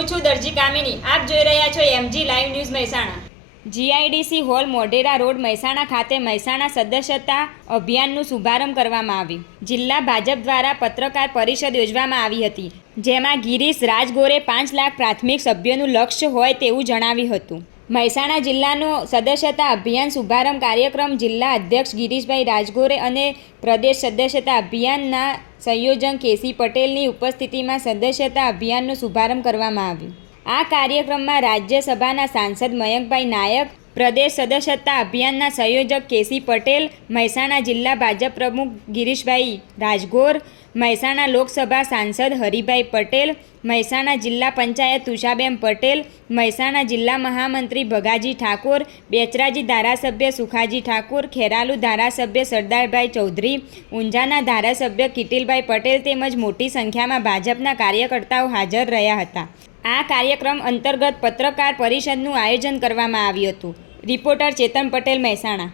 હું છું દરજી કામિની, આપ જોઈ રહ્યા છો MG live news Mehsana. GIDC hall Modhera road, Mehsana ખાતે મહેસાણા સદસ્યતા અભિયાનનું શુભારંભ કરવામાં આવ્યું. જિલ્લા ભાજપ દ્વારા પત્રકાર પરિષદ યોજવામાં આવી હતી, જેમાં ગિરીશ રાજગોરે પાંચ લાખ પ્રાથમિક સભ્યોનું લક્ષ્ય હોય તેવું જણાવ્યું હતું. મહેસાણા જિલ્લાનો સદસ્યતા અભિયાન શુભારંભ કાર્યક્રમ જિલ્લા અધ્યક્ષ ગિરીશભાઈ રાજગોરે અને પ્રદેશ સદસ્યતા અભિયાનના સંયોજક કેસી પટેલની ઉપસ્થિતિમાં સદસ્યતા અભિયાનનો શુભારંભ કરવામાં આવ્યો. આ કાર્યક્રમમાં રાજ્યસભાના સાંસદ મયંકભાઈ નાયક, પ્રદેશ સદસ્યતા અભિયાનના સંયોજક કેસી પટેલ, મહેસાણા જિલ્લા ભાજપ પ્રમુખ ગિરીશભાઈ રાજગોર મહેસાણા લોકસભા સાંસદ હરિભાઈ પટેલ, મહેસાણા જિલ્લા પંચાયત તુષાબેન પટેલ, મહેસાણા જિલ્લા મહામંત્રી ભગાજી ઠાકોર, બેચરાજી ધારાસભ્ય સુખાજી ઠાકોર, ખેરાલુ ધારાસભ્ય સરદારભાઈ ચૌધરી, ઊંઝાના ધારાસભ્ય કિટિલભાઈ પટેલ તેમજ મોટી સંખ્યામાં ભાજપના કાર્યકર્તાઓ હાજર રહ્યા હતા. આ કાર્યક્રમ અંતર્ગત પત્રકાર પરિષદનું આયોજન કરવામાં આવ્યું હતું. રિપોર્ટર ચેતન પટેલ, મહેસાણા.